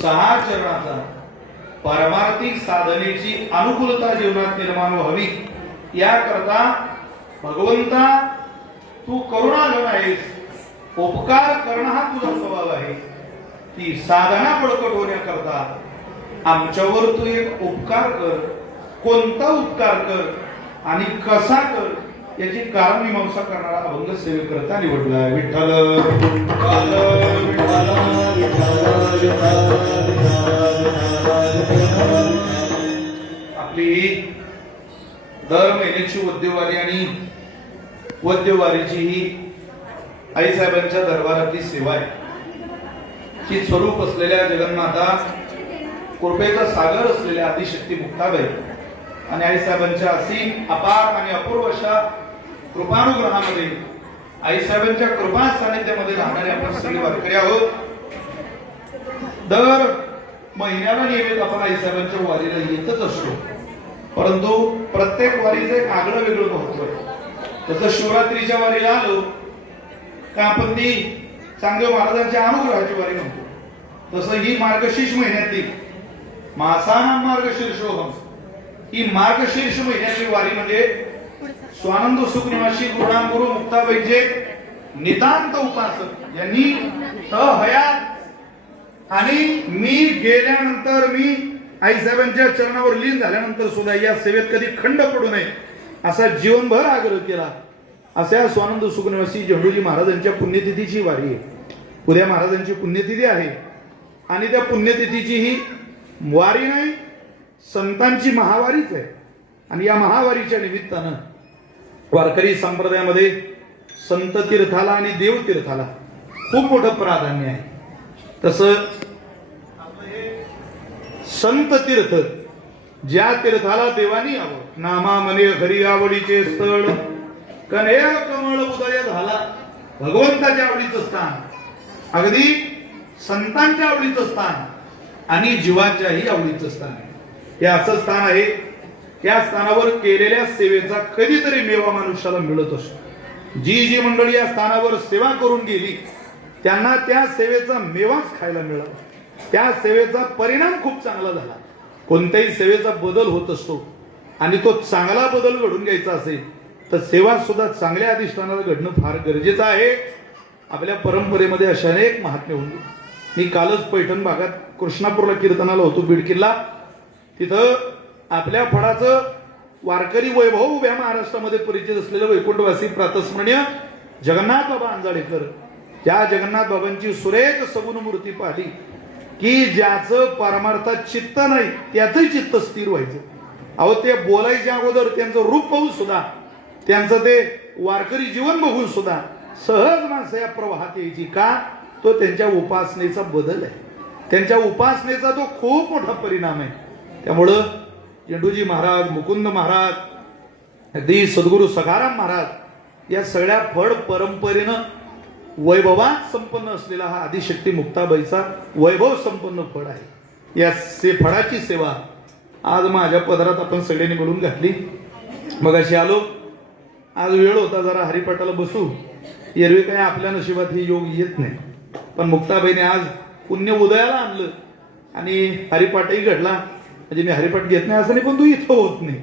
सहा चरणाचा पारमार्थिक साधनेची अनुकूलता जीवनात निर्माण व्हावी याकरता भगवंता तू करुणाघन आहेस, उपकार करणं हा तुझा स्वभाव आहे. ती साधना बळकट होण्याकरता आमच्यावर तू एक उपकार कर. कोणता उपकार कर आणि कसा कर याची कारण मीमांसा करणारा अभंग सेवेकरता निवडला. विठ्ठल विठ्ठल आपली दर महिन्याची वद्यवारी आणि वद्यवारीची ही आईसाहेबांच्या दरबारातली सेवा आहे. ही स्वरूप असलेल्या जगन्माता, कृपेचा सागर असलेल्या आदिशक्ती मुक्ताबाई आणि आईसाहेबांच्या असीम अपार आणि अपूर्व अशा कृपानुग्रहामध्ये आईसाहेबांच्या कृपा सानिध्यामध्ये राहणारे आपण सगळे वारकरी आहोत. दर महिन्याला नियमित आपण आईसाहेबांच्या वारीला येतच असतो, परंतु प्रत्येक वारीचं एक आगळं वेगळं महत्व आहे. जसं शिवरात्रीच्या वारीला आलो का आपण ती चांगदेव महाराजांच्या अनुग्रहाची वारी म्हणतो, तसं ही मार्गशीर्ष महिन्यातली मासानाम मार्गशीर्षोहम ही मार्गशीर्ष महिन्याची वारी म्हणजे स्वानंद सुख निवासी गुरुनामगुरु मुक्ताबाईचे नितांत उपासक यांनी हयात आणि मी गेल्यानंतर, मी आईसाहेबांच्या चरणावर लीन झाल्यानंतर सुद्धा या सेवेत कधी खंड पडू नये असा जीवनभर आग्रह केला. अशा स्वानंद सुख निवासी झेंडूजी महाराजांच्या पुण्यतिथीची वारी आहे. उद्या महाराजांची पुण्यतिथी आहे आणि त्या पुण्यतिथीची ही वारी नाही, संतांची महावारीच आहे. आणि या महावारीच्या निमित्तानं वारकरी संप्रदायामध्ये संत तीर्थाला आणि देव तीर्थाला खूप मोठं प्राधान्य आहे. तसं संत तीर्थ, ज्या तीर्थाला देवानी यावं, नामा मने घरी आवडीचे स्थळ, कन्हेर कमळ उदय झाला, भगवंताच्या आवडीचं स्थान, अगदी संतांच्या आवडीचं स्थान आणि जीवाच्याही आवडीचं स्थान हे असं स्थान आहे. त्या स्थानावर केलेल्या सेवेचा कधीतरी मेवा मनुष्याला मिळत असतो. जी जी मंडळी या स्थानावर सेवा करून गेली त्यांना त्या सेवेचा मेवाच खायला मिळाला. त्या सेवेचा परिणाम खूप चांगला झाला. कोणत्याही सेवेचा बदल होत असतो आणि तो चांगला बदल घडून घ्यायचा असेल तर सेवा सुद्धा चांगल्या अधिष्ठानाला घडणं फार गरजेचं आहे. आपल्या परंपरेमध्ये अशा अनेक महात्म्य होऊन मी कालच पैठण भागात कृष्णापूरला कीर्तनाला होतो, बीड किल्ला. तिथं आपल्या फडाचं वारकरी वैभव उभ्या महाराष्ट्रामध्ये परिचित असलेलं वैकुंठवासी प्रातस्मरणीय जगन्नाथ बाबा अंजाळेकर, त्या जगन्नाथ बाबांची सुरेख सगुण मूर्ती पाहिली की ज्याचं परमार्थात चित्त नाही त्याचंही चित्त स्थिर व्हायचं. अहो, ते बोलायच्या अगोदर त्यांचं रूप पाहून सुद्धा, त्यांचं ते वारकरी जीवन बघून सुद्धा सहज माणसं या प्रवाहात यायची. का? तो त्यांच्या उपासनेचा बदल आहे, त्यांच्या उपासनेचा तो खूप मोठा परिणाम आहे. त्यामुळं झेंडूजी महाराज, मुकुंद महाराज, अगदी सद्गुरू सखाराम महाराज या सगळ्या फड परंपरेनं वैभवात संपन्न असलेला हा आदिशक्ती मुक्ताबाईचा वैभव संपन्न फड आहे. या फडाची सेवा आज माझ्या पदरात आपण सगळ्यांनी मिळून घातली. मगाशी आलो, आज वेळ होता जरा हरिपाठाला बसू. एरवी काय आपल्या नशिबात हे योग येत नाही, पण मुक्ताबाईने आज पुण्य उदयाला आणलं आणि हरिपाठही घडला. म्हणजे मी हरिपाठ घेत नाही असं नाही, पण तू इथं होत नाही,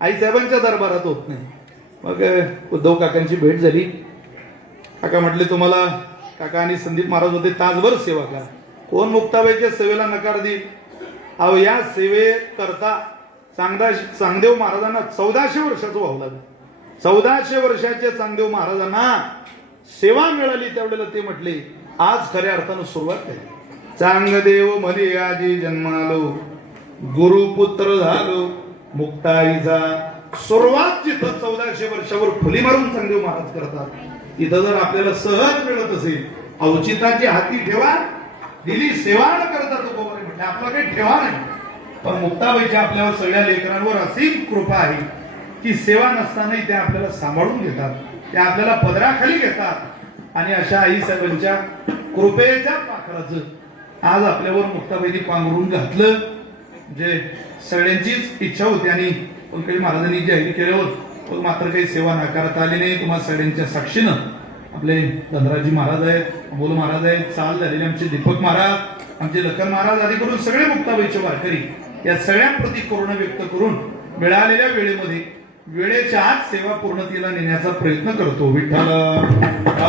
आईसाहेबांच्या दरबारात होत नाही. मग उद्धव काकांची भेट झाली. काका म्हटले तुम्हाला, काका आणि संदीप महाराज होते, तासभर सेवा करा. कोण मुक्ताबाईच्या सेवेला नकार देईल? अहो, या सेवे करता चांगदेव महाराजांना 1400 वर्षाचं व्हावं लागलं. 1400 वर्षाच्या चांगदेव महाराजांना सेवा मिळाली. त्यावेळेला ते म्हटले आज खऱ्या अर्थानं सुरुवात आहे. चांगदेव म्हणे आजी जन्मालो, गुरुपुत्र झालो मुक्ताईचा. सुरुवात जिथं 1400 वर्षावर फुली मारून चांगदेव महाराज करतात, तिथं जर आपल्याला सहज मिळत असेल, औचिताची हाती ठेवा, दिली सेवा न करता तो म्हटलं आपला काही ठेवा नाही. पण मुक्ताबाईच्या आपल्यावर सगळ्या लेकरांवर असीम कृपा आहे की सेवा नसतानाही त्या आपल्याला सांभाळून घेतात, त्या आपल्याला पदराखाली घेतात. आणि अशा आईसाहेबांच्या कृपेच्या पाखराचं आज आपल्यावर मुक्ताबाईंनी पांघरून घातलं. जे सगळ्यांचीच इच्छा होती आणि काही महाराजांनी जाहीर केलं होतं, मात्र काही सेवा नाकारता आली नाही. तुम्हाला सगळ्यांच्या साक्षीनं आपले धनराजी महाराज आहेत, अमोल महाराज आहेत, चाल झालेले आमचे दीपक महाराज, आमचे लखन महाराज आदी करून सगळे मुक्ताबाईचे वारकरी या सगळ्यांप्रती करुणा व्यक्त करून मिळालेल्या वेळेमध्ये वेळेच्या आत सेवा पूर्णतेला नेण्याचा प्रयत्न करतो. विठ्ठल